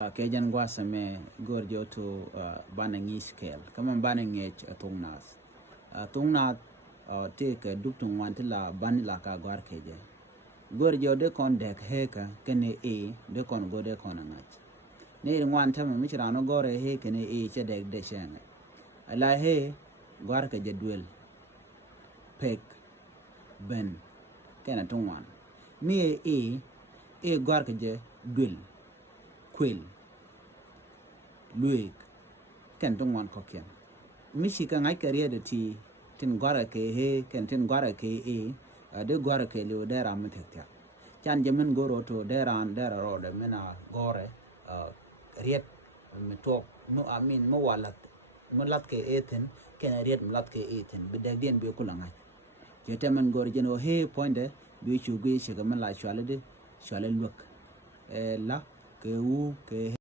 Kejan Guasame Gorjo to Banangi scale. Come on, banning it a tungnas. Tungnat take a duptung wantilla banilaka guarkeje. Gorjo de con deck heka kene e de con go de conangat. Near one time, Michelano gore he kene e chedek de shang. I lie he guarkeje dwell. Peck ben kena tungwan. Me e guarkeje dwell. Quill, Luig, Kenton one cocken. Michigan I carrier the tea, tin guara ke he, kentin guara ke e, de guara ke lu there am metek. Chan Jemin goro to there and there are the mena gore, riet, me talk, no, I mean, no wallet, mulat ke eaten, can I read mulat ke eaten, but they didn't be a kulanga. Gentlemen gorgeno he pointed, be you be shigaman like shall look. La, ke